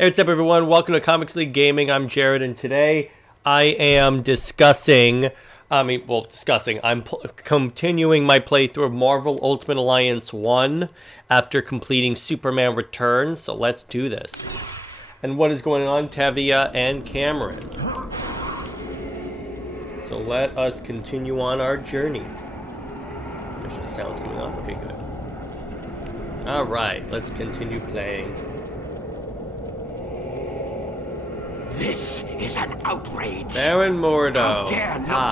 Hey, what's up, everyone? Welcome to Comics League Gaming. I'm Jared, and today I am discussing... I'm continuing my playthrough of Marvel Ultimate Alliance 1 after completing Superman Returns, so let's do this. And what is going on, Tevia and Cameron? So let us continue on our journey. Make sure the sound's coming on. Okay, good. Alright, let's continue playing. This is an outrage. Baron Mordo.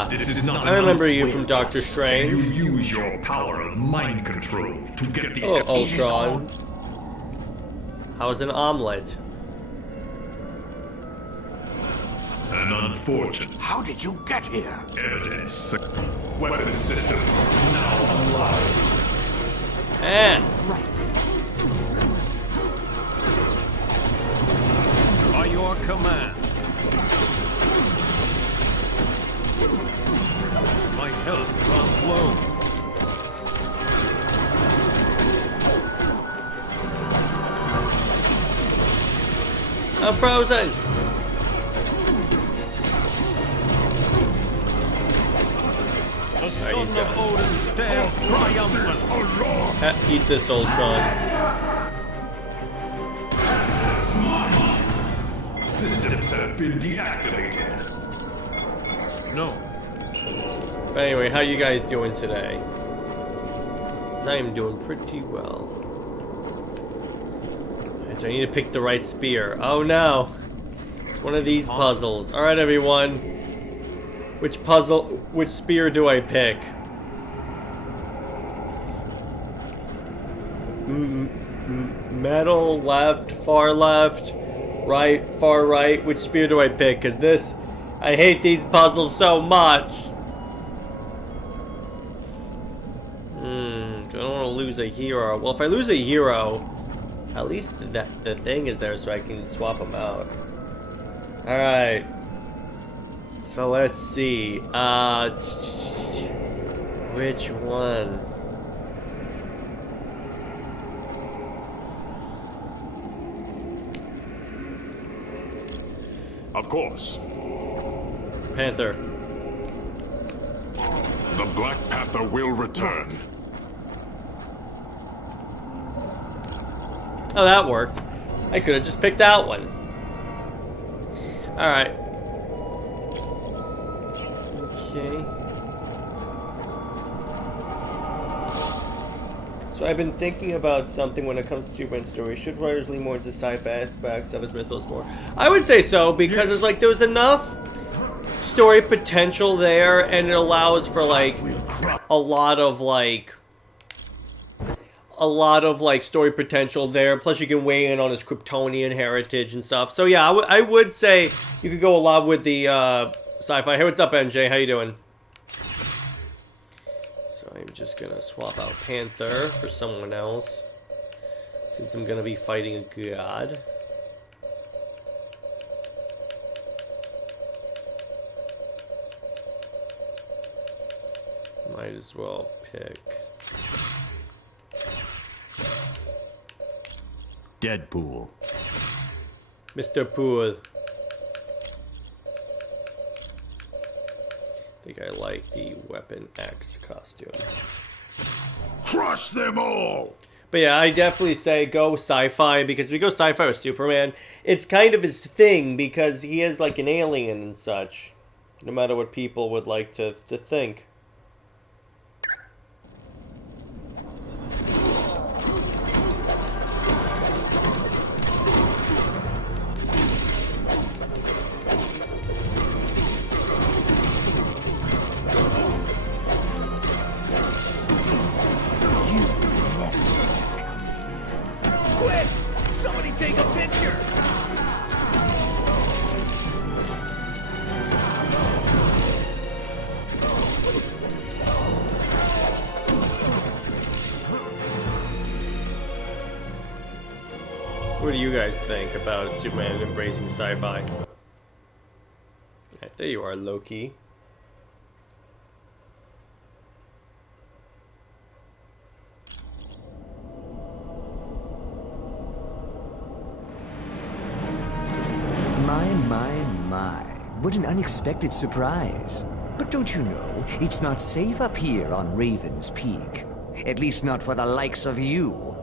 This is not I remember you from Doctor You Strange. use your power of mind control to get the Oh, Ultron. How's an omelet? an unfortunate How did you get here? evidence. Weapon systems now online. Right. By your command. My health runs low. I'm frozen. The son of Odin stands triumphant. Eat this, Ultron. Systems have been deactivated. No. But anyway, how you guys doing today? I am doing pretty well. So I need to pick the right spear. Oh no! It's one of these puzzles. Alright, everyone. Which spear do I pick? Metal, left, far left, right, far right. Which spear do I pick? Because this... I hate these puzzles so much. I don't want to lose a hero. Well, if I lose a hero, at least the thing is there so I can swap them out. Alright. So let's see. Which one? Of course. Panther. The Black Panther will return. Oh, that worked. I could have just picked that one. Alright. Okay. So I've been thinking about something when it comes to Superman stories. Should writers lean more into sci-fi aspects of his mythos more? I would say so, because it's like there's enough story potential there, and it allows for like a lot of story potential there. Plus, you can weigh in on his Kryptonian heritage and stuff. So yeah, I would say you could go a lot with the sci-fi. Hey, what's up, NJ? How you doing? So I'm just gonna swap out Panther for someone else, since I'm gonna be fighting a god. Might as well pick Deadpool. Mr. Pool. I think I like the Weapon X costume. Crush them all! But yeah, I definitely say go sci-fi, because if you go sci-fi with Superman, it's kind of his thing, because he is like an alien and such. No matter what people would like to think. Quick! Somebody take a picture! What do you guys think about Superman embracing sci-fi? Right, there you are, Loki. my, what an unexpected surprise. But don't you know, it's not safe up here on Raven's Peak. At least not for the likes of you.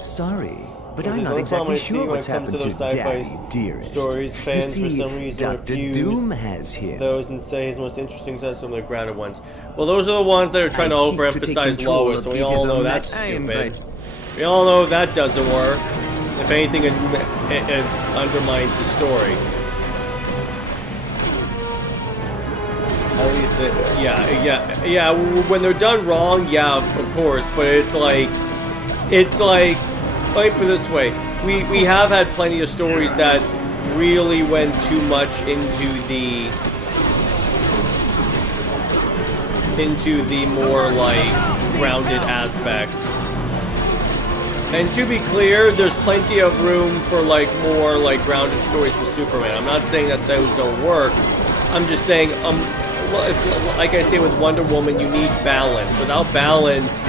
Sorry, but I'm not exactly sure what's happened to Daddy Dearest. Stories, You fans see, for some reason Dr. refuse Doom has him. those and say his most interesting are some of the grounded ones. Well, those are the ones that are trying to I seek to take overemphasize control Lois, of and we all know Peter's that's I stupid. invite- We all know that doesn't work. If anything, it undermines the story. At least, yeah. When they're done wrong, yeah, of course. But it's like, let me put it this way: we have had plenty of stories that really went too much into the more like grounded aspects. And to be clear, there's plenty of room for like more like grounded stories for Superman. I'm not saying that those don't work. I'm just saying, like I say with Wonder Woman, you need balance. Without balance,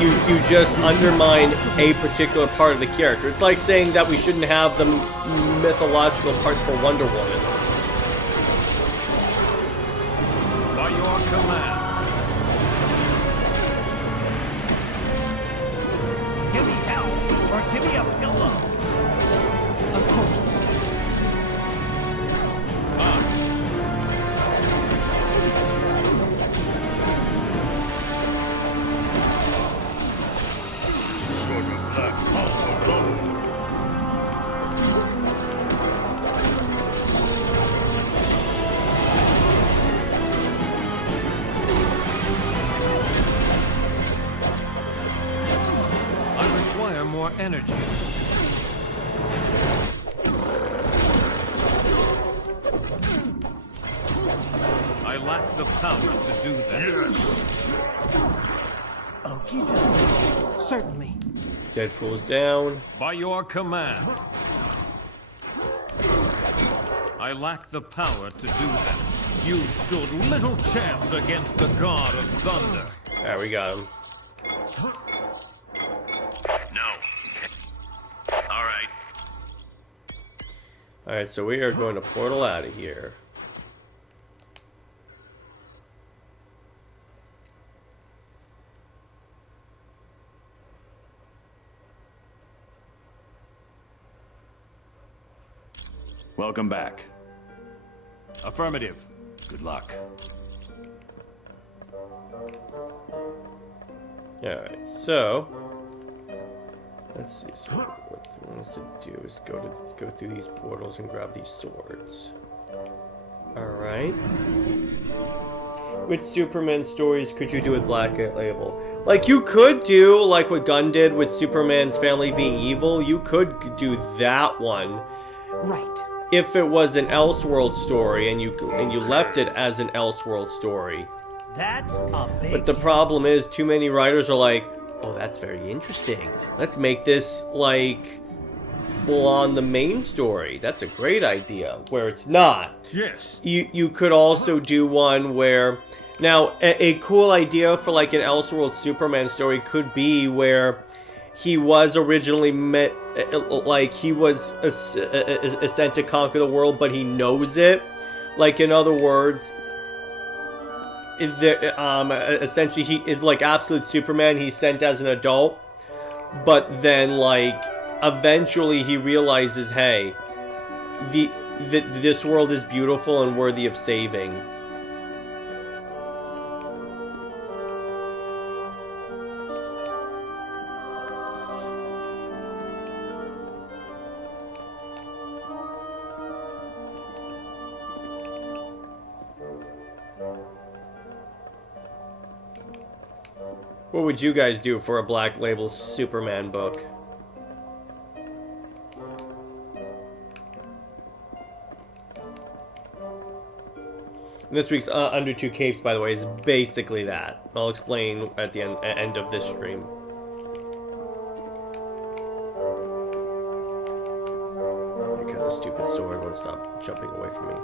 you just undermine a particular part of the character. It's like saying that we shouldn't have the mythological parts for Wonder Woman. By your command. Give me help, or give me a pillow. Of course. Shouldn't let Paul alone. I require more energy. I lack the power to do that. Yes. Okie dokie. Certainly. Deadpool's down. By your command. I lack the power to do that. You stood little chance against the God of Thunder. There we got him. No. All right. Alright, so we are going to portal out of here. Welcome back. Affirmative. Good luck. Alright, so let's see. So what he wants to do is go through these portals and grab these swords. Alright. Which Superman stories could you do with Black Label? Like, you could do like what Gunn did with Superman's family being evil. You could do that one. Right. If it was an Elseworld story and you left it as an Elseworld story. That's a big But the problem is too many writers are like, oh, that's very interesting. Let's make this like full on the main story. That's a great idea. Where it's not. Yes. You could also do one where now a cool idea for like an Elseworld Superman story could be where he was originally meant like he was sent to conquer the world, but he knows it. Like, in other words, essentially he is like absolute Superman. He's sent as an adult, but then like eventually he realizes, hey, this world is beautiful and worthy of saving. What would you guys do for a Black Label Superman book? And this week's Under Two Capes, by the way, is basically that. I'll explain at the end of this stream. Oh my god, the stupid sword won't stop jumping away from me.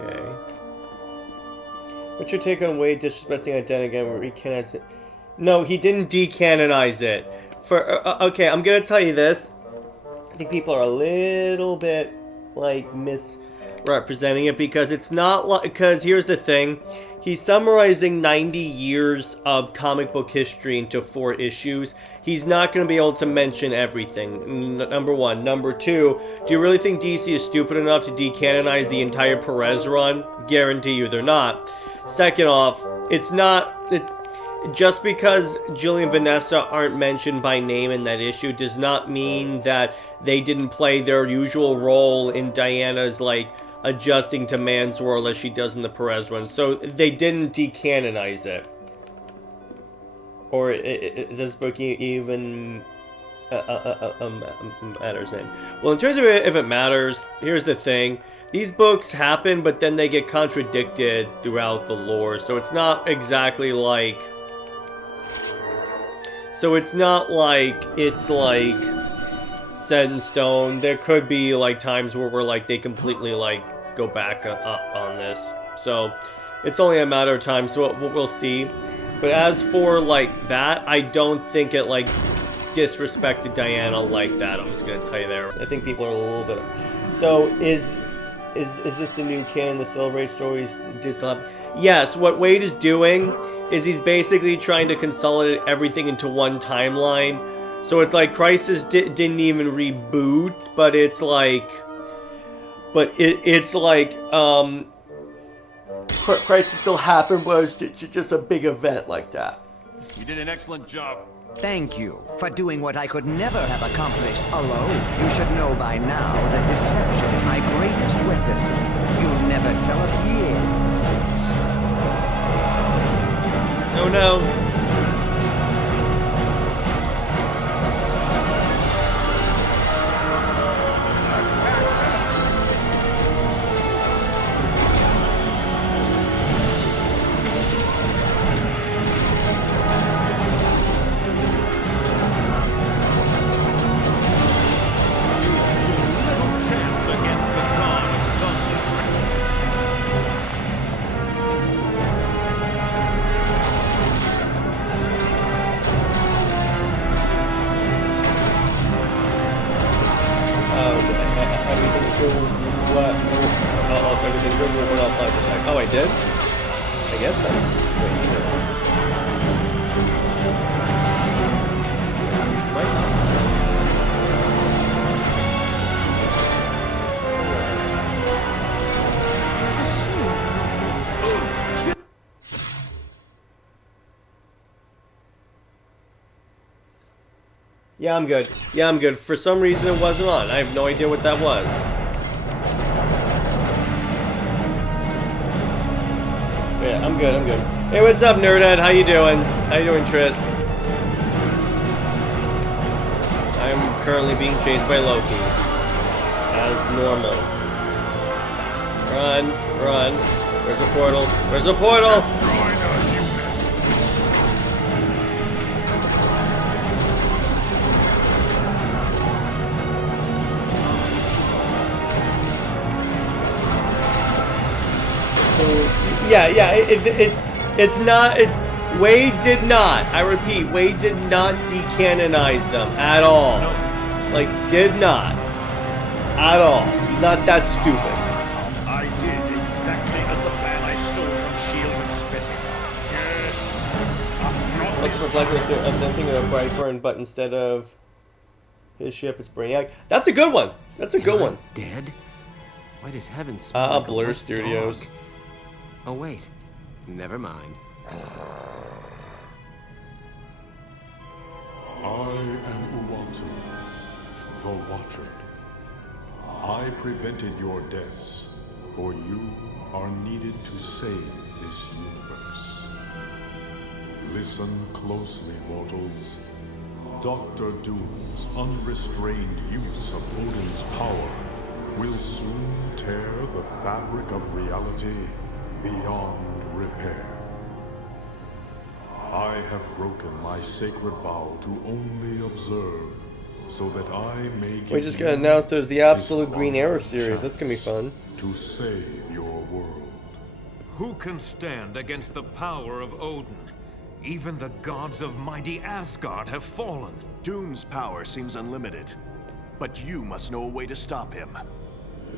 Okay. What's your take on Wade disrespecting identity again? Recanonize it? No, he didn't decanonize it. Okay, I'm gonna tell you this. I think people are a little bit like misrepresenting it because it's not like. Because here's the thing. He's summarizing 90 years of comic book history into 4 issues. He's not going to be able to mention everything, number one. Number two, do you really think DC is stupid enough to decanonize the entire Perez run? Guarantee you they're not. Second off, it's not... just because Jill and Vanessa aren't mentioned by name in that issue does not mean that they didn't play their usual role in Diana's, like, adjusting to man's world as she does in the Perez run. So they didn't decanonize it. Or does this book even matters then? Well, in terms of if it matters, here's the thing. These books happen, but then they get contradicted throughout the lore. So it's not exactly like... So it's not like it's like set in stone. There could be like times where we're like they completely like go back up on this. So it's only a matter of time. So we'll see. But as for like that, I don't think it like disrespected Diana like that. I'm just gonna tell you there. I think people are a little bit. So is this the new canon? The Celebrate stories just happen? Yes. What Wade is doing is he's basically trying to consolidate everything into one timeline. So it's like Crisis didn't even reboot, but it's like... it's like, Crisis still happened, but it's just a big event like that. You did an excellent job. Thank you for doing what I could never have accomplished alone. You should know by now that deception is my greatest weapon. You'll never tell it years. Oh no. Oh, I did? I guess that. Yeah, I'm good. Yeah, I'm good. For some reason it wasn't on. I have no idea what that was. Yeah, I'm good, I'm good. Hey, what's up, Nerdhead? How you doing? How you doing, Tris? I'm currently being chased by Loki. As normal. Run, run. Where's the portal? Where's the portal? Yeah, it's not. Wade did not. I repeat, Wade did not decanonize them at all. No. Like, did not at all. He's not that stupid. I did exactly as the plan I stole from Shield and specified. Yes. Looks for Blacklisted. I'm thinking of Brightburn, but instead of his ship, it's Brainiac. That's a good one. That's a good one. Dead? Why does heaven smell like a Blur wet Studios. dog? Oh wait, never mind. I am Uatu, the Watcher. I prevented your deaths, for you are needed to save this universe. Listen closely, mortals. Dr. Doom's unrestrained use of Odin's power will soon tear the fabric of reality beyond repair. I have broken my sacred vow to only observe, so that I may give We just got you announced there's the Absolute this Green one Arrow series. That's gonna be chance fun. to save your world. Who can stand against the power of Odin? Even the gods of mighty Asgard have fallen. Doom's power seems unlimited, but you must know a way to stop him.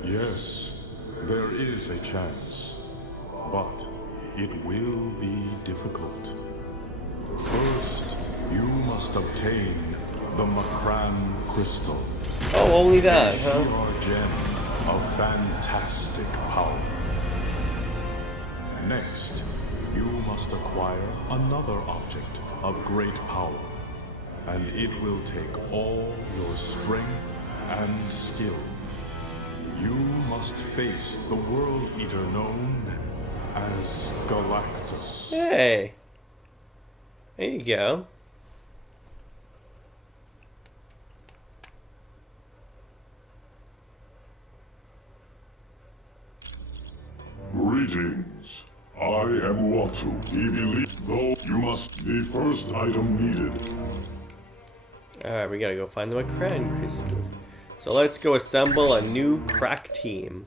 Yes, there is a chance, but it will be difficult. First, you must obtain the Macran crystal. Oh, only that, a huh? Shi'ar gem of fantastic power. Next, you must acquire another object of great power, and it will take all your strength and skill. You must face the World Eater known as Galactus. Hey. There you go. Greetings. I am Watu. He believe though you must the first item needed. Alright, we gotta go find the Macran crystal. So let's go assemble a new crack team.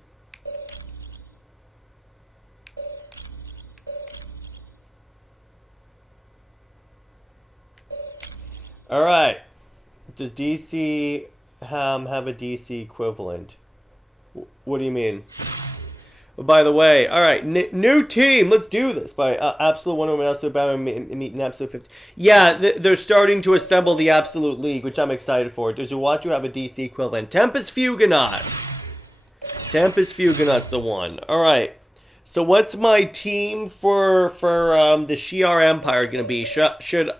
Alright. Does DC have a DC equivalent? What do you mean? Oh, by the way, alright, new team, let's do this. By Absolute Wonder Woman, Absolute Batman, meeting Absolute 50. Yeah, they're starting to assemble the Absolute League, which I'm excited for. Does Uatu have a DC equivalent? Tempest Fugonaut. Tempest Fugonaut's the one. Alright, so what's my team for the Shi'ar Empire gonna be? Should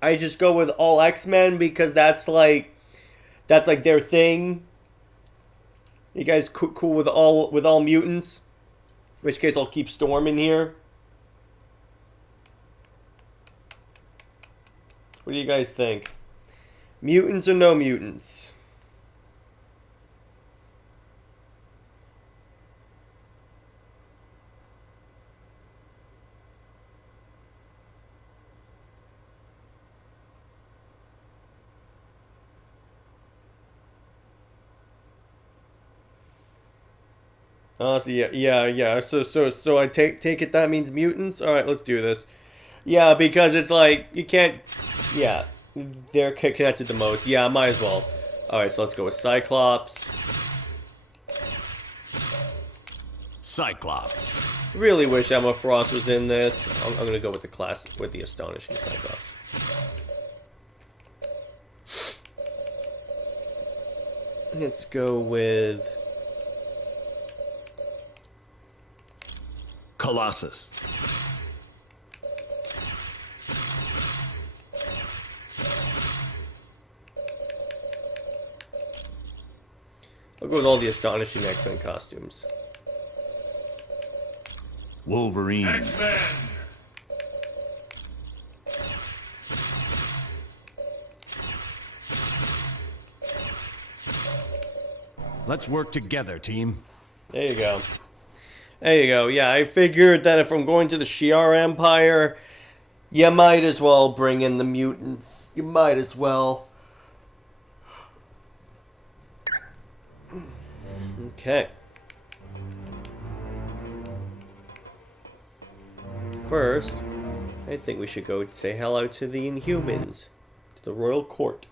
I just go with all X-Men because that's like their thing? You guys cool with all mutants? In which case I'll keep Storm in here. What do you guys think? Mutants or no mutants? So yeah. So I take it that means mutants. All right, let's do this. Yeah, because it's like you can't. Yeah, they're connected the most. Yeah, might as well. All right, so let's go with Cyclops. Cyclops. Really wish Emma Frost was in this. I'm gonna go with the astonishing Cyclops. Let's go with Colossus. I'll go with all the astonishing X-Men costumes. Wolverine. X-Men! Let's work together, team. There you go. There you go. Yeah, I figured that if I'm going to the Shi'ar Empire, you might as well bring in the mutants. You might as well. Okay. First, I think we should go say hello to the Inhumans. To the Royal Court.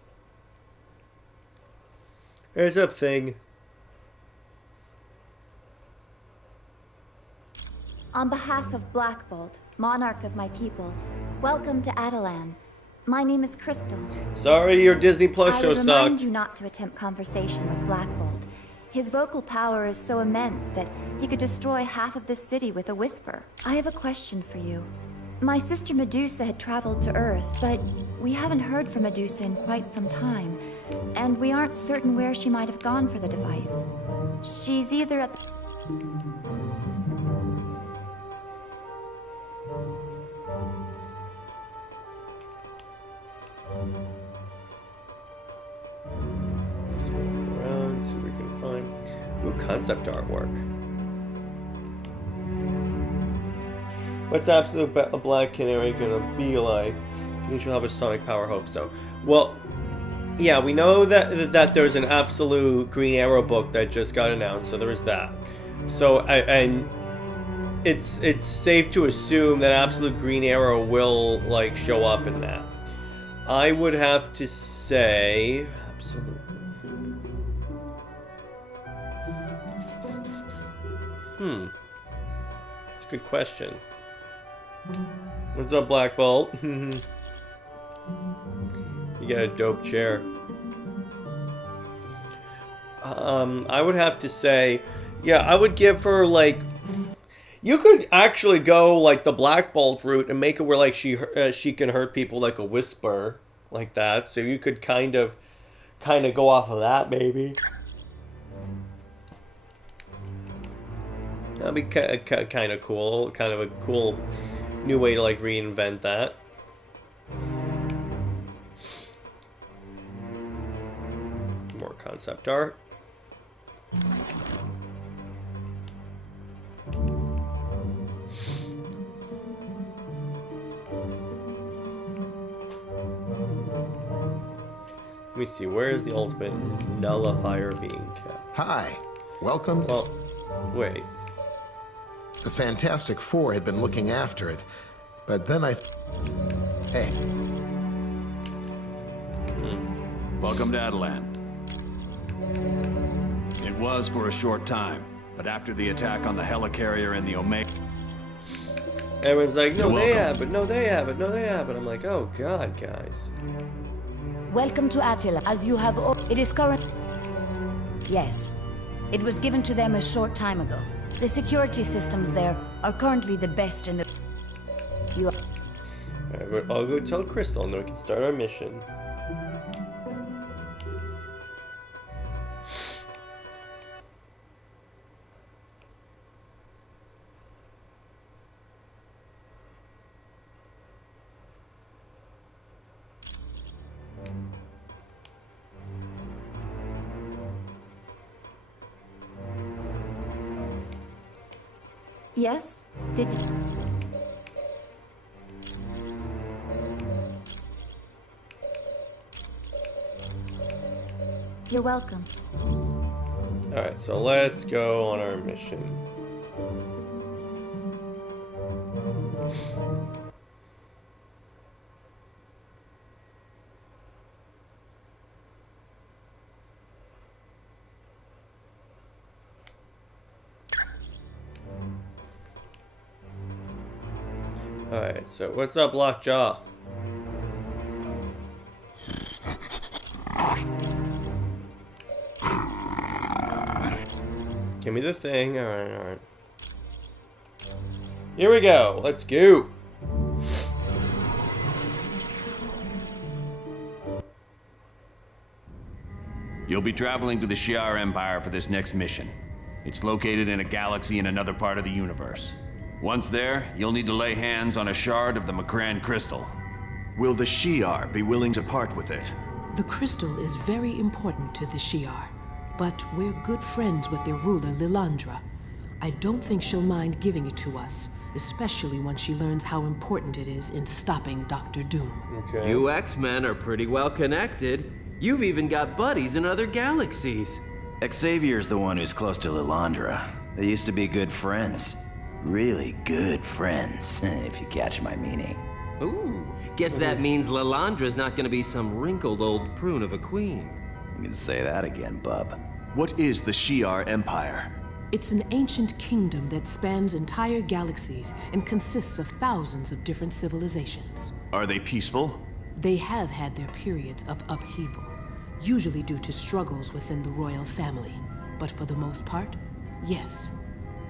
Here's up, thing. On behalf of Black Bolt, monarch of my people, welcome to Adelan. My name is Crystal. Sorry, your Disney Plus show I would remind sucked. you not to attempt conversation with Black Bolt. His vocal power is so immense that he could destroy half of this city with a whisper. I have a question for you. My sister Medusa had traveled to Earth, but we haven't heard from Medusa in quite some time, and we aren't certain where she might have gone for the device. She's either at the... Around, see what we can find. Ooh, concept artwork. What's Absolute Black Canary gonna be like? I think she'll have a sonic power, hope so. Well, yeah, we know that there's an Absolute Green Arrow book that just got announced, so there is that. So, and it's safe to assume that Absolute Green Arrow will like show up in that. I would have to say Absolute. It's a good question. What's up, Black Bolt? You got a dope chair. I would have to say, yeah, I would give her like. You could actually go like the Black Bolt route and make it where like she can hurt people like a whisper like that. So you could kind of go off of that maybe. That'd be kind of cool. Kind of a cool new way to like reinvent that. More concept art. Let me see, where is the ultimate nullifier being kept? Hi, welcome. Well, wait. The Fantastic Four had been looking after it, but then Hey. Welcome to Adelan. It was for a short time, but after the attack on the helicarrier and the Omega... Everyone's like, no, they have it, no, they have it, no, they have it. I'm like, oh god, guys. Welcome to Attila. As you have... It is current... Yes. It was given to them a short time ago. The security systems there are currently the best in the... You are... Alright, I'll go tell Crystal and then we can start our mission. Yes? Did you... You're welcome. Alright, so let's go on our mission. Alright, so what's up, Lockjaw? Give me the thing. Alright, alright. Here we go. Let's go. You'll be traveling to the Shi'ar Empire for this next mission. It's located in a galaxy in another part of the universe. Once there, you'll need to lay hands on a shard of the Macran crystal. Will the Shi'ar be willing to part with it? The crystal is very important to the Shi'ar, but we're good friends with their ruler, Lilandra. I don't think she'll mind giving it to us, especially when she learns how important it is in stopping Dr. Doom. Okay. You X-Men are pretty well connected. You've even got buddies in other galaxies. Xavier's the one who's close to Lilandra. They used to be good friends. Really good friends, if you catch my meaning. Ooh, guess that means Lilandra's not gonna be some wrinkled old prune of a queen. You can say that again, bub. What is the Shi'ar Empire? It's an ancient kingdom that spans entire galaxies and consists of thousands of different civilizations. Are they peaceful? They have had their periods of upheaval, usually due to struggles within the royal family. But for the most part, yes.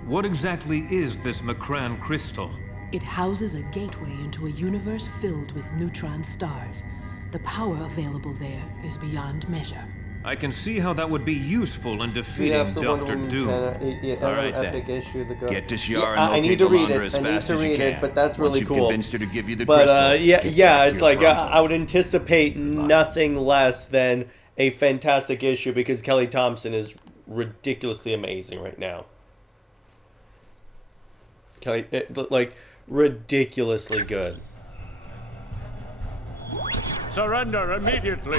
What exactly is this Macran crystal? It houses a gateway into a universe filled with neutron stars. The power available there is beyond measure. I can see how that would be useful in defeating Dr. Doom. Alright then. Get to Shi'ar and I need to read it. as I need fast to as you read can. it, but that's really Once you've cool. convinced her to give you the But crystal, yeah, get yeah, back it's to your like pronto. I would anticipate nothing less than a fantastic issue because Kelly Thompson is ridiculously amazing right now. Kelly, like ridiculously good. Surrender immediately.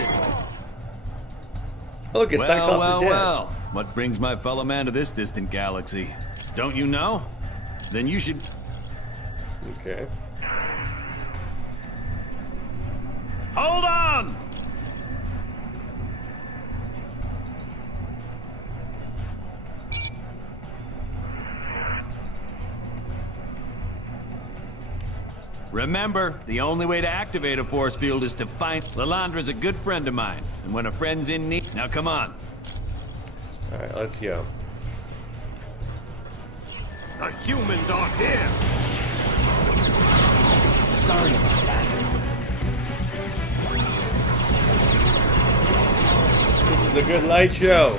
Oh, look, it's Cyclops is dead. Well. What brings my fellow man to this distant galaxy? Don't you know? Then you should... Okay. Hold on! Remember, the only way to activate a force field is to find... Lilandra's a good friend of mine, and when a friend's in need... Now come on. Alright, let's go. The humans are here! Sorry about that. This is a good light show.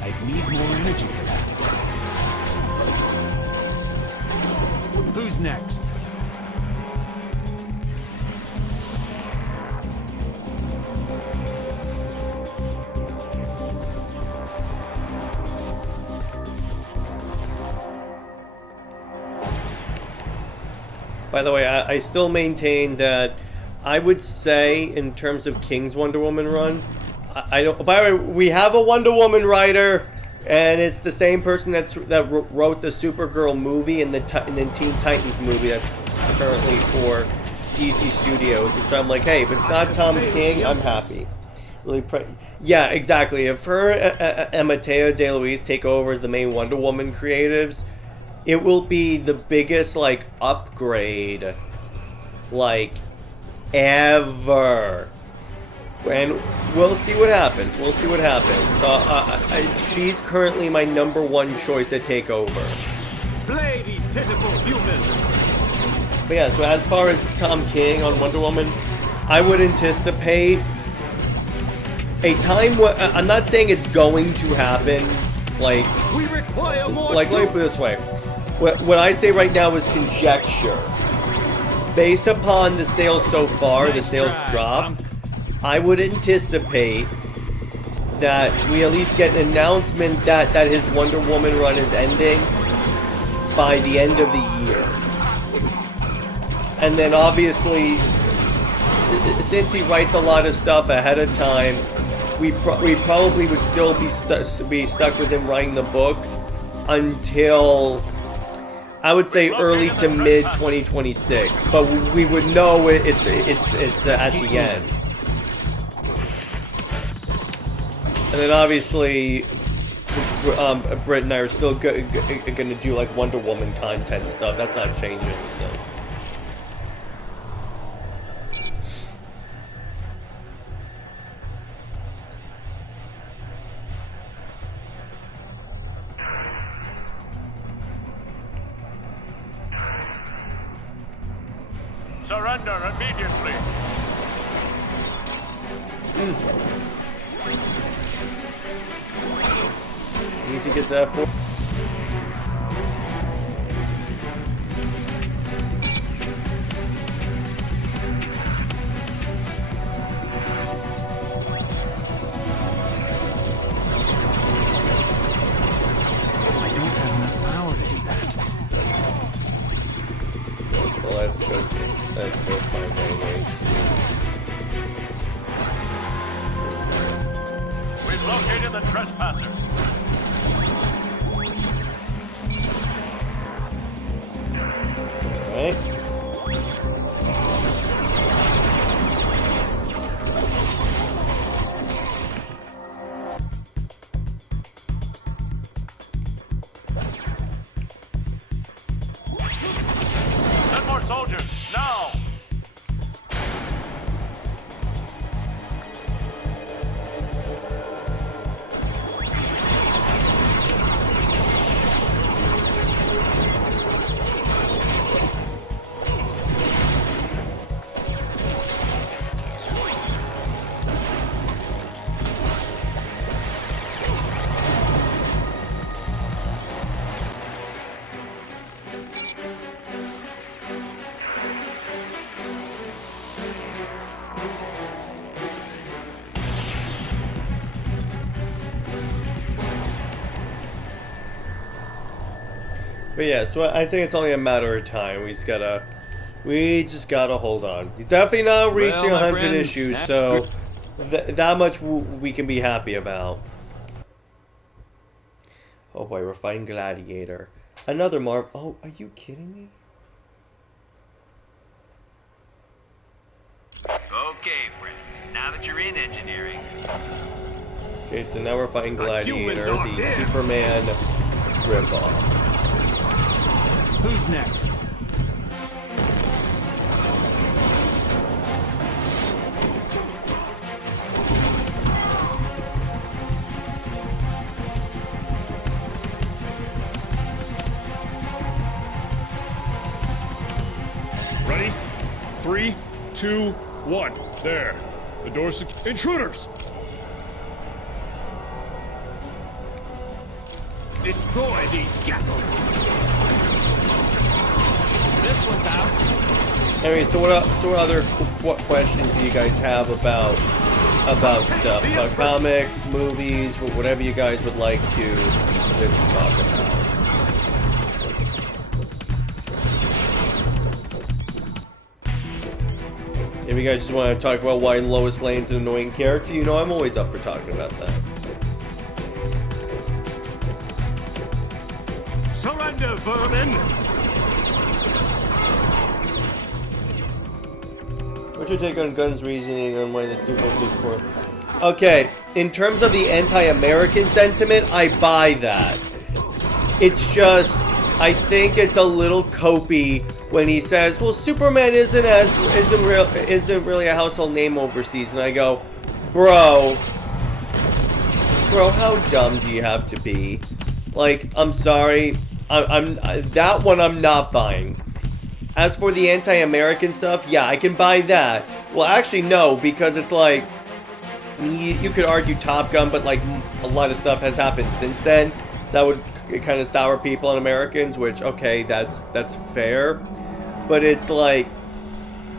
I'd need more energy for that. Who's next? By the way, I still maintain that I would say, in terms of King's Wonder Woman run, I don't. By the way, we have a Wonder Woman writer, and it's the same person that wrote the Supergirl movie and the Teen Titans movie that's currently for DC Studios. Which I'm like, hey, if it's not Tom King, I'm happy. Really, yeah, exactly. If her and Mateo De Luis take over as the main Wonder Woman creatives, it will be the biggest, like, upgrade, like, ever. And we'll see what happens. We'll see what happens. She's currently my #1 choice to take over. Slay these pitiful humans! But yeah, so as far as Tom King on Wonder Woman, I would anticipate a time where... I'm not saying it's going to happen, like... We require more like, let me put it this way. What I say right now is conjecture. Based upon the sales so far, the sales drop, I would anticipate that we at least get an announcement that his Wonder Woman run is ending by the end of the year. And then obviously, since he writes a lot of stuff ahead of time, we probably would still be stuck with him writing the book until... I would say early to mid 2026, but we would know it's at the end. And then obviously, Britt and I are still going to do like Wonder Woman content and stuff. That's not changing. So. Surrender immediately! Need to get that for. I don't have enough power to do that. So let's go find my way. We've located the trespassers. Alright. 10 more soldiers, now! But yeah, so I think it's only a matter of time. We just gotta hold on. He's definitely not reaching 100 issues, so that much we can be happy about. Oh boy, we're fighting Gladiator. Another Marvel. Oh, are you kidding me? Okay, friends. Now that you're in engineering. Okay, so now we're fighting Gladiator, the Superman ripoff. Who's next? Ready? 3, 2, 1. There. The door's intruders! Destroy these jackals! This one's out. Anyway, so what other questions do you guys have about stuff? About comics, movies, whatever you guys would like to talk about. If you guys just want to talk about why Lois Lane's an annoying character, you know I'm always up for talking about that. Surrender, vermin! What's your take on Gunn's reasoning on why the Super Big Court? Okay, in terms of the anti-American sentiment, I buy that. It's just, I think it's a little copy when he says, "Well, Superman isn't really a household name overseas," and I go, bro, how dumb do you have to be? Like, I'm sorry, that one I'm not buying. As for the anti-American stuff, yeah, I can buy that. Well, actually, no, because it's like, you could argue Top Gun, but like a lot of stuff has happened since then that would kind of sour people on Americans, which, okay, that's fair. But it's like,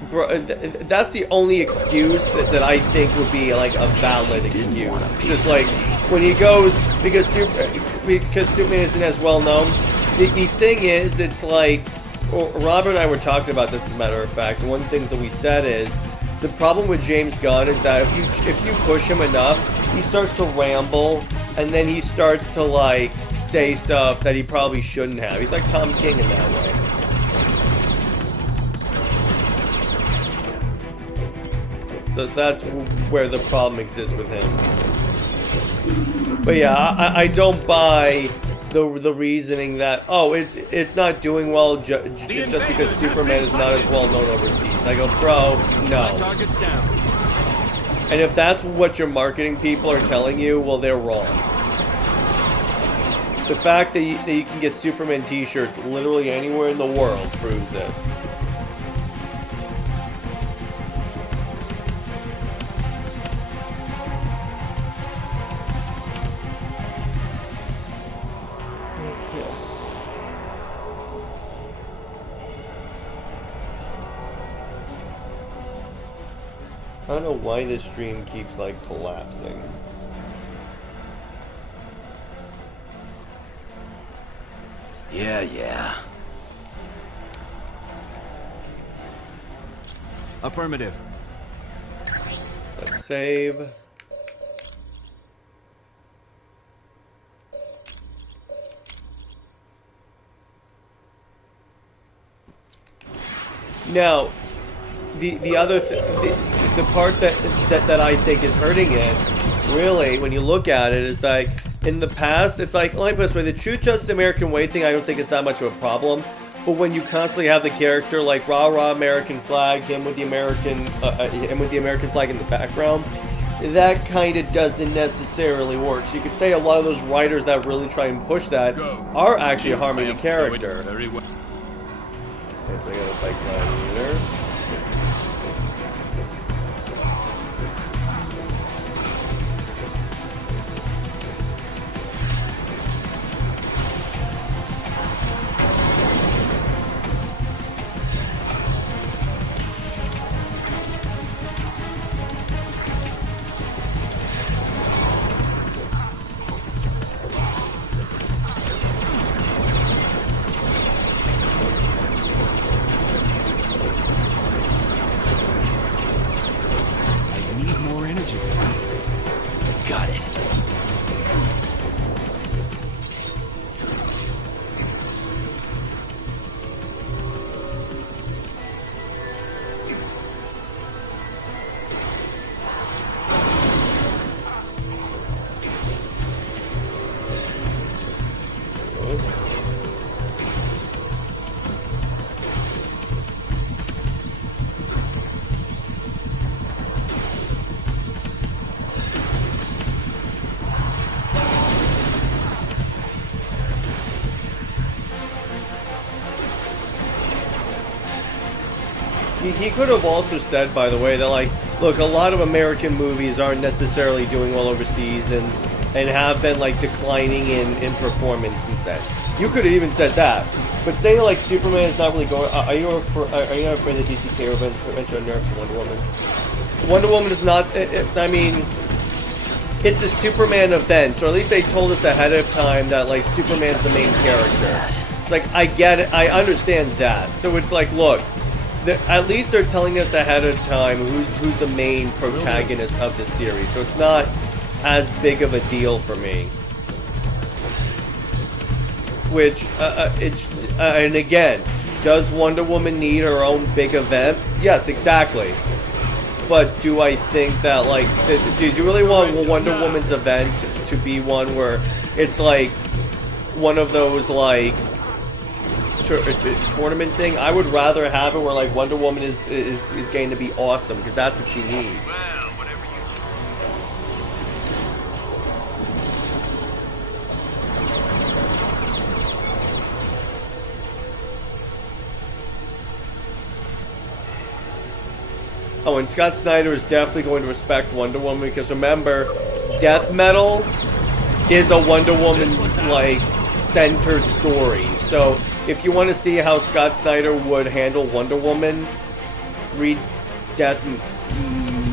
bro, that's the only excuse that I think would be like a valid excuse. Just like when he goes, because Superman isn't as well known. The thing is, it's like, Robert and I were talking about this, as a matter of fact. One of the things that we said is, the problem with James Gunn is that if you push him enough, he starts to ramble, and then he starts to like say stuff that he probably shouldn't have. He's like Tom King in that way. So that's where the problem exists with him. But yeah, I don't buy the reasoning that, oh, it's not doing well just because Superman is not as well known overseas. I go, bro, no. Target's down. And if that's what your marketing people are telling you, well, they're wrong. The fact that you can get Superman t-shirts literally anywhere in the world proves it. I don't know why this stream keeps like collapsing. Yeah. Affirmative. Let's save. Now, the other the part that I think is hurting it, really, when you look at it, is like, in the past, it's like, let me put it this way, the True Justice American Way thing, I don't think is that much of a problem. But when you constantly have the character like rah American flag, him with the American flag in the background, that kind of doesn't necessarily work. So you could say a lot of those writers that really try and push that are actually harming the character. Very well. Okay, so I gotta fight Gladiator. He could have also said, by the way, that like, look, a lot of American movies aren't necessarily doing well overseas and have been like declining in performance instead. You could have even said that. But saying like Superman is not really going. Are you not afraid that DCK will eventually nerf Wonder Woman? Wonder Woman is not. I mean, it's a Superman event, or at least they told us ahead of time that like Superman's the main character. It's like, I get it, I understand that. So it's like, look, at least they're telling us ahead of time who's the main protagonist of the series. So it's not as big of a deal for me. Which, and again, does Wonder Woman need her own big event? Yes, exactly. But do I think that, like, do you really want Wonder Woman's event to be one where it's like one of those, like, tournament thing? I would rather have it where, like, Wonder Woman is going to be awesome, because that's what she needs. Oh, and Scott Snyder is definitely going to respect Wonder Woman, because remember, Death Metal is a Wonder Woman, like, centered story. So, if you want to see how Scott Snyder would handle Wonder Woman, read Death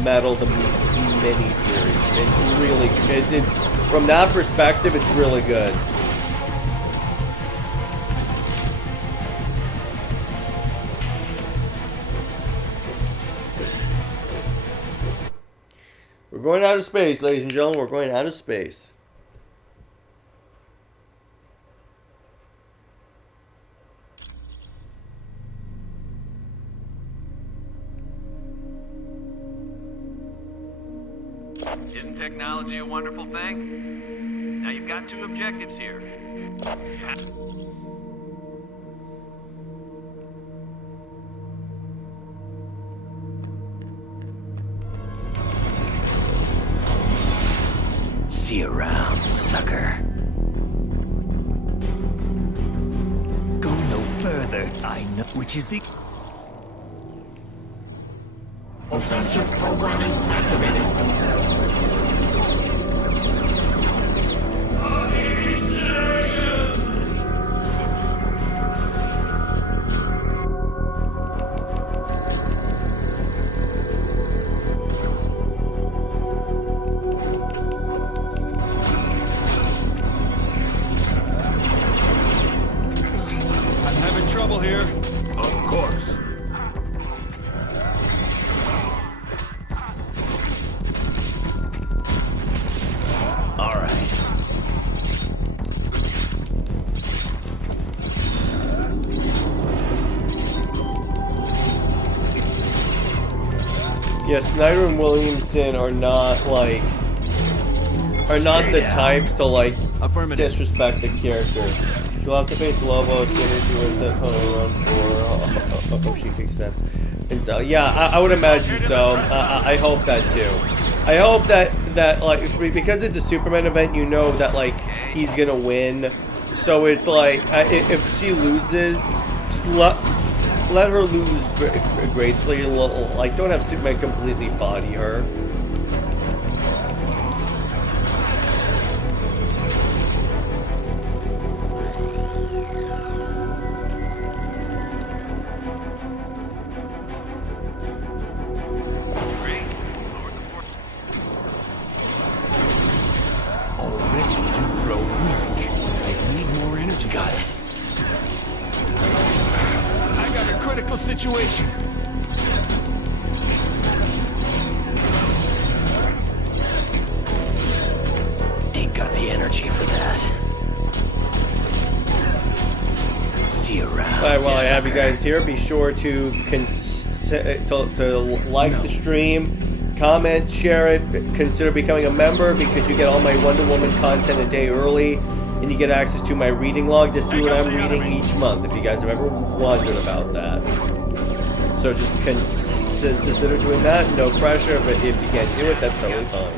Metal, the miniseries. It's really, from that perspective, it's really good. We're going out of space, ladies and gentlemen. We're going out of space. Isn't technology a wonderful thing? Now you've got two objectives here. See you around, sucker. Go no further. I know which is the offensive programming activated. Trouble here. Of course. All right. Yeah, Snyder and Williamson are not like the types to like disrespect the character. She'll have to face Lobo, synergy with the run for she kicks that. And so, yeah, I would imagine so. I hope that too. I hope that like, because it's a Superman event, you know that like he's gonna win. So it's like, if she loses, just let her lose gracefully. Like, don't have Superman completely body her. Situation. Ain't got the energy for that. See you around. Alright, while I have you guys here, be sure to like the stream, comment, share it, consider becoming a member because you get all my Wonder Woman content a day early, and you get access to my reading log to see what I'm reading each month, if you guys have ever wondered about that. So just consider doing that, no pressure, but if you can't do it, that's totally fine.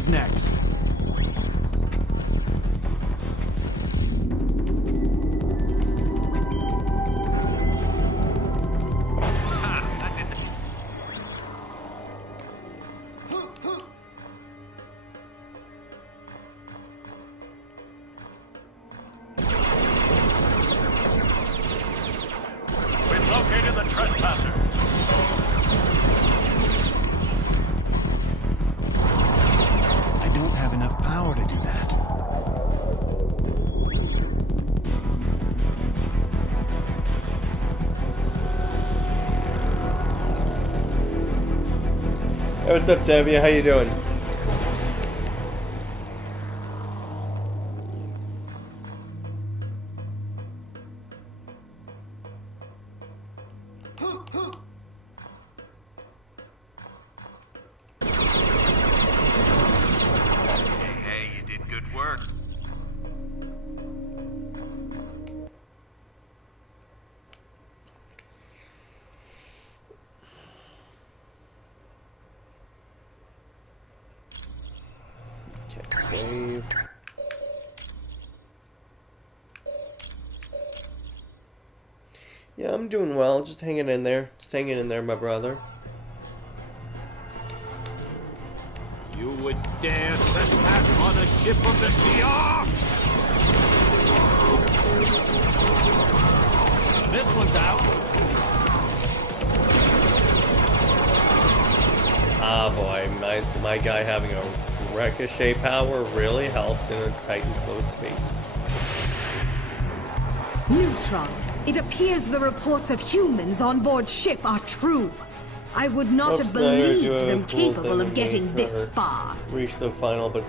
Who's next? We've located the trespasser. I don't have enough power to do that. Hey, what's up, Tavia? How you doing? Hey, you did good work. Save. Yeah, I'm doing well. Just hanging in there. Just hanging in there, my brother. You would dare trespass on a ship of the Shi'ar? This one's out. Ah, boy, my guy having a ricochet power really helps in a tight and close space. Neutron, it appears the reports of humans on board ship are true. I would not have believed them capable of getting this far. Reach the final, but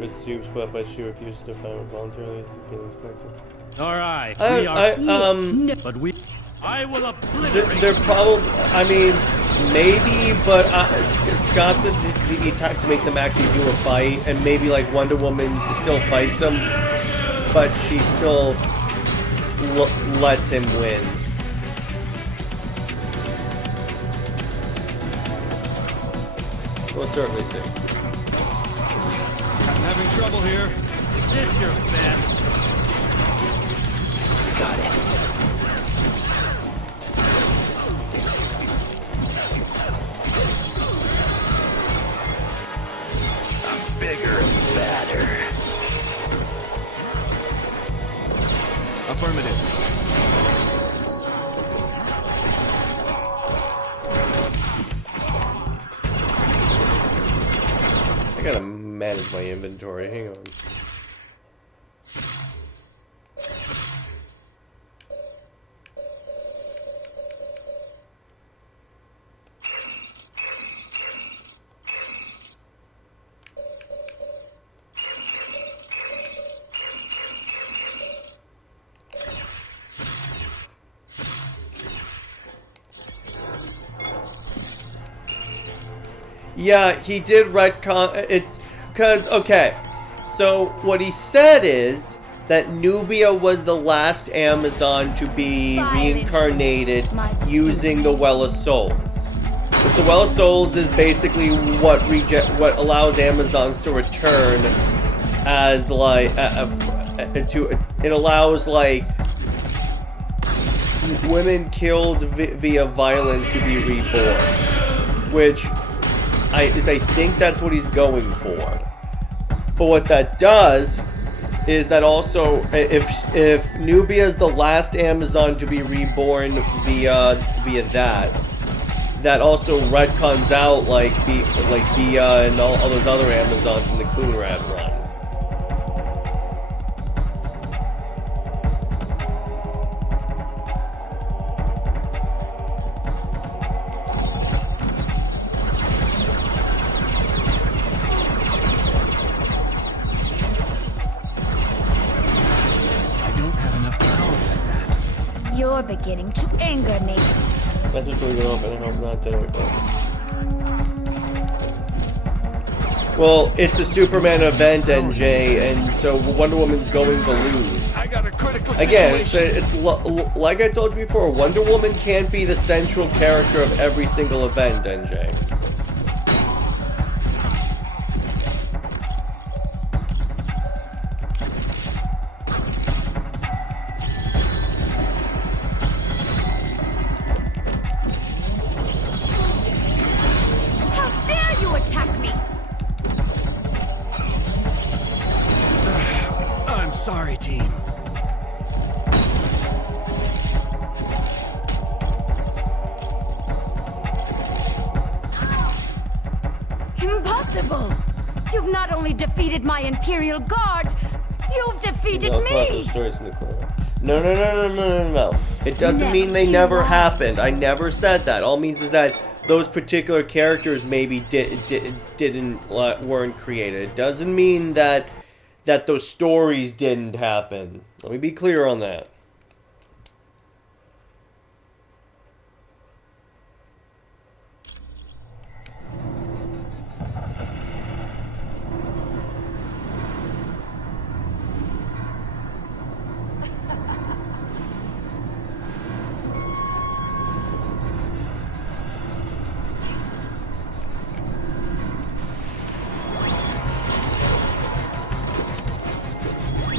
with Soup's but she refused to find voluntarily as being expected. All right, I will obliterate. They're probably, I mean, maybe, but Scott said the attack to make them actually do a fight, and maybe like Wonder Woman still fights him, but she still lets him win. We'll certainly see. I'm having trouble here. Is this your best? Got it. I'm bigger and badder. Affirmative. I gotta manage my inventory. Hang on. Yeah, he did retcon. It's because, okay, so what he said is that Nubia was the last Amazon to be reincarnated using the Well of Souls. But the Well of Souls is basically what allows Amazons to return as like it allows like women killed via violence to be reborn, which I think that's what he's going for. But what that does is that also, if Nubia is the last Amazon to be reborn via that also retcons out like Bia and all those other Amazons in the Coonrad run. You're beginning to anger me. That's what's really going on, I hope not that. Well, it's a Superman event, NJ, and so Wonder Woman's going to lose. I got a critical Again, situation. it's like I told you before, Wonder Woman can't be the central character of every single event, NJ. incredible! You've not only defeated my Imperial Guard, you've defeated No, me! No. It doesn't mean they never happened. I never said that. All it means is that those particular characters maybe weren't created. It doesn't mean that those stories didn't happen. Let me be clear on that.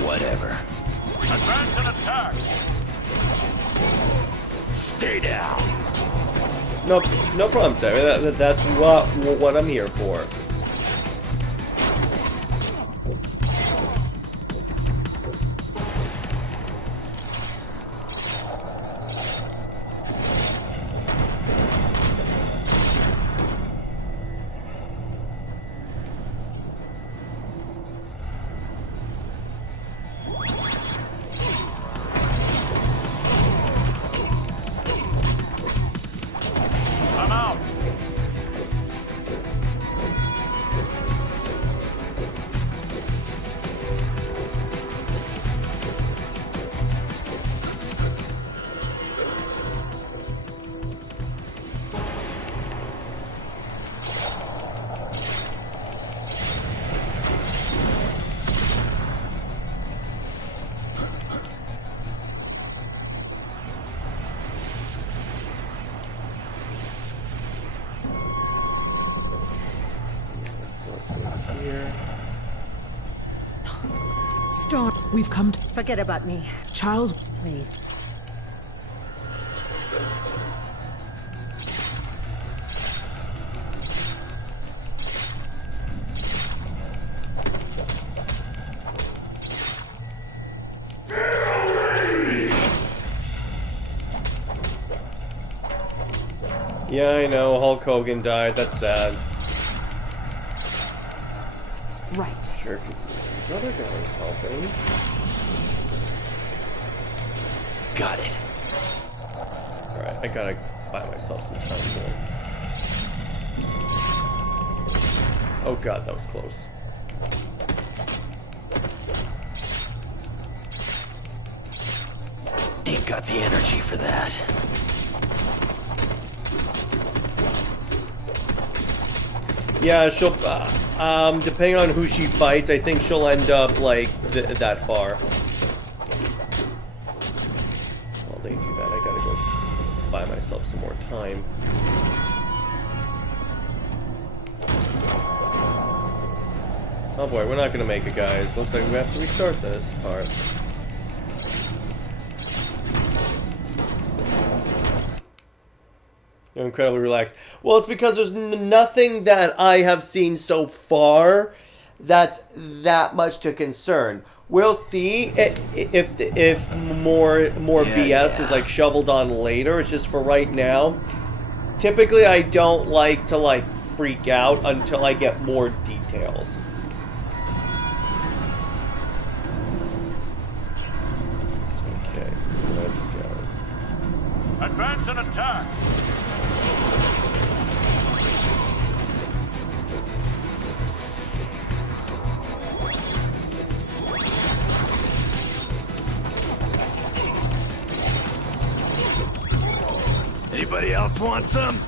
Whatever. Advance and attack! Stay down! No problem, Terry. That's what I'm here for. I'm out! Here. Storm, we've come to... Forget about me. Charles, Please. Yeah, I know. Hulk Hogan died. That's sad. Right. Sure. These other guys helping. Got it. Alright, I gotta buy myself some time here. Oh god, that was close. Ain't got the energy for that. Yeah, she'll, depending on who she fights, I think she'll end up, like, that far. While they do that, I gotta go buy myself some more time. Oh boy, we're not gonna make it, guys. Looks like we have to restart this part. You're incredibly relaxed. Well, it's because there's nothing that I have seen so far that's that much to concern. We'll see if more BS is like shoveled on later. It's just for right now. Typically, I don't like to like freak out until I get more details. Okay, let's go. Advance and attack! Anybody else want some?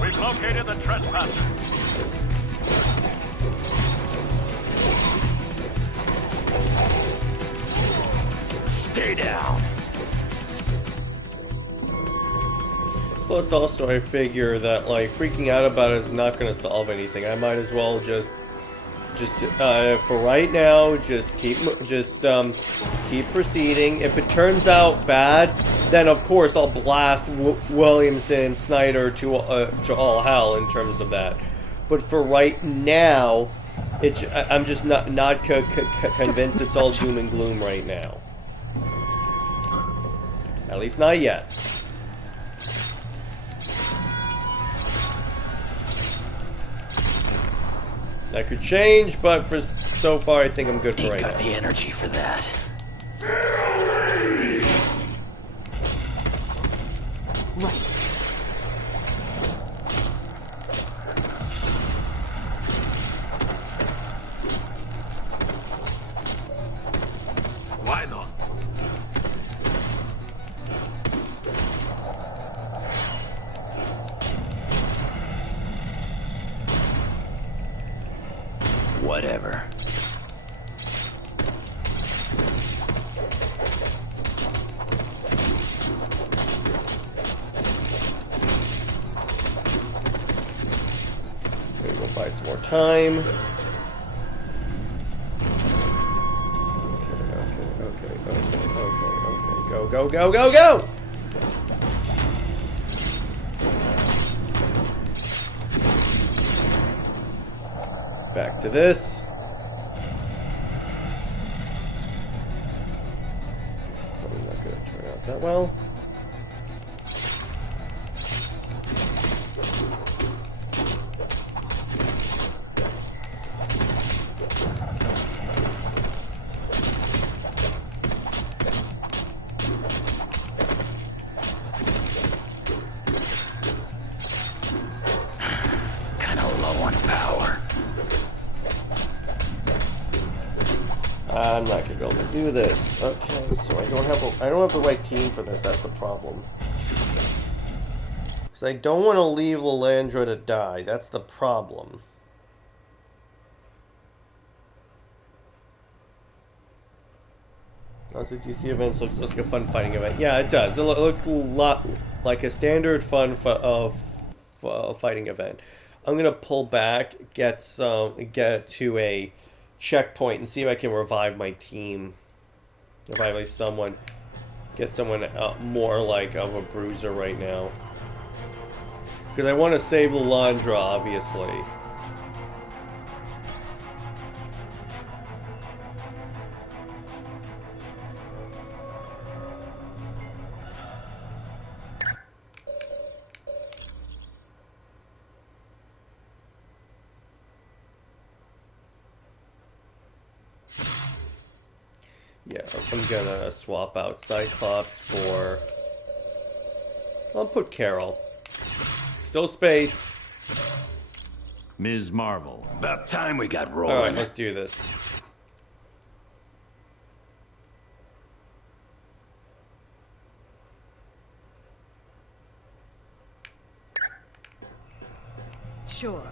We've located the trespasser. Stay down. Plus, also, I figure that, like, freaking out about it is not going to solve anything. I might as well just Just for right now, just keep proceeding. If it turns out bad, then of course I'll blast Williamson, Snyder to all hell in terms of that. But for right now, I'm just not convinced it's all doom and gloom right now. At least not yet. That could change, but for so far, I think I'm good for right now. Got the energy for that. Right. Why not? Whatever. Maybe we'll buy some more time. Okay. Go. Back to this. It's probably not going to turn out that well. I'm not gonna be able to do this. Okay, so I don't have the right team for this. That's the problem. Because I don't want to leave Lilandra to die. That's the problem. Also, DC events looks like a fun fighting event. Yeah, it does. It looks a lot like a standard fun fighting event. I'm gonna pull back, get to a checkpoint and see if I can revive my team. Revive like someone. Get someone more like of a bruiser right now. Because I want to save Lilandra, obviously. Yeah, I'm gonna swap out Cyclops for... I'll put Carol. Still space. Ms. Marvel. About time we got rolling. Alright, let's do this. Sure.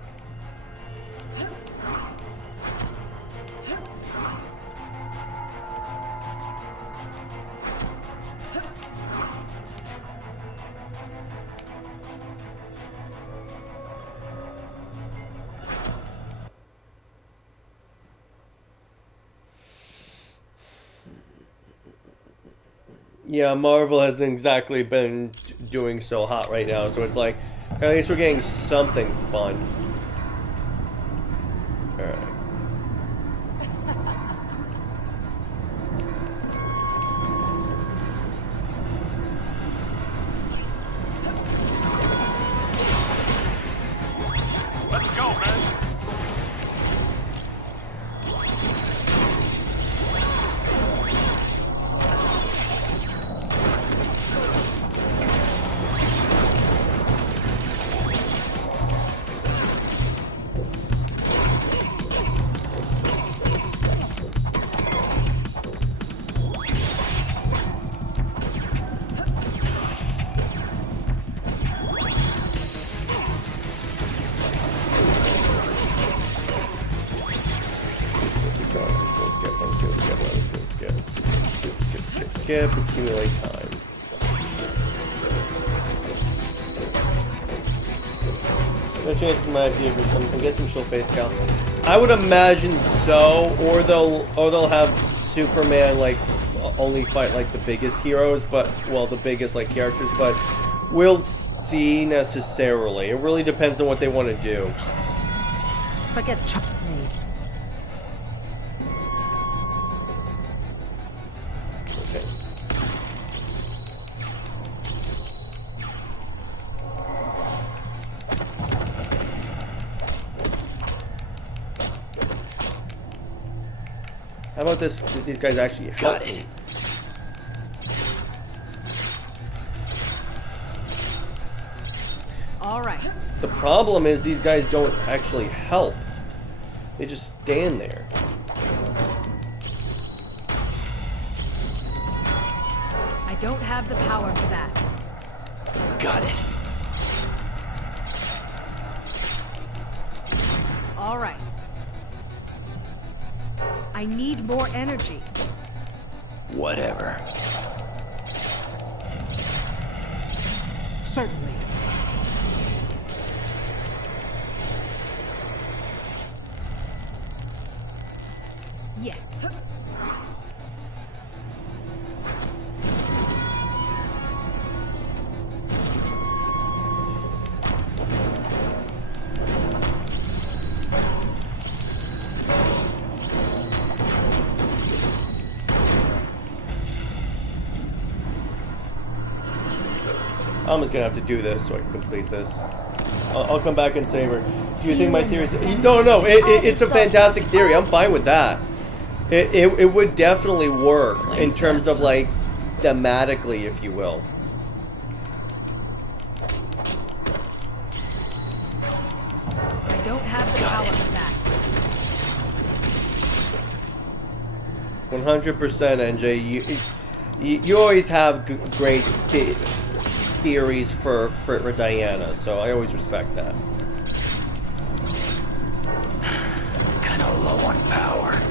Yeah, Marvel hasn't exactly been doing so hot right now, so it's like, at least we're getting something fun. Alright. Let's go, man. Skip, accumulate time. No chance for my idea, but I'm guessing she'll face Cal. I would imagine so, or they'll have Superman like only fight like the biggest heroes, but well, the biggest like characters. But we'll see necessarily. It really depends on what they want to do. Forget Okay. How about this? These guys actually help me. All right. The problem is these guys don't actually help. They just stand there. I don't have the power for that. Got it. All right. I need more energy. Whatever. Certainly. Yes. I'm just gonna have to do this so I can complete this. I'll come back and save her. Do you think my theory is... No, it's a fantastic theory. I'm fine with that. It would definitely work in terms of, like, thematically, if you will. I don't have the power for that. 100% NJ. You always have great theories for Diana, so I always respect that. Kinda low on power.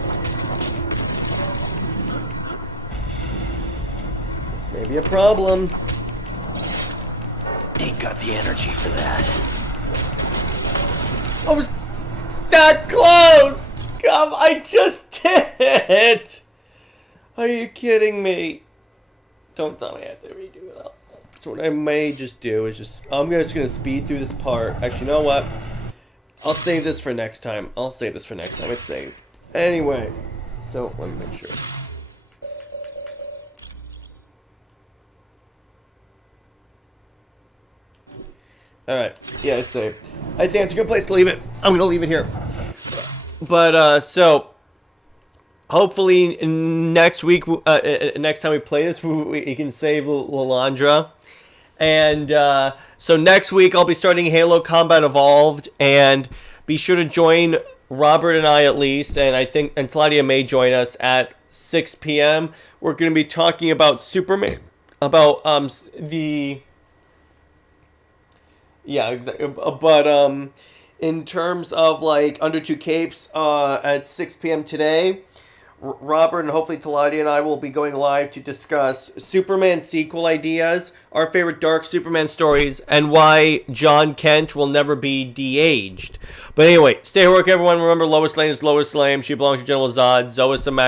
This may be a problem. Ain't got the energy for that. I was that close! Come, I just did it! Are you kidding me? Don't tell me I have to redo it all. So what I may just do is I'm just gonna speed through this part. Actually, you know what? I'll save this for next time. It's saved. Anyway, so let me make sure. Alright, yeah, it's saved. I think it's a good place to leave it. I'm gonna leave it here. But, so... hopefully next week, next time we play this, we can save Lilandra. And so next week I'll be starting Halo Combat Evolved, and be sure to join Robert and I at least, and I think Claudia may join us at 6 p.m. We're going to be talking about Superman, about but in terms of like Under Two Capes at 6 p.m. today. Robert and hopefully Taladi and I will be going live to discuss Superman sequel ideas, our favorite dark Superman stories, and why John Kent will never be de-aged. But anyway, stay heroic, everyone. Remember, Lois Lane is Lois Lane. She belongs to General Zod. Zoe Samak.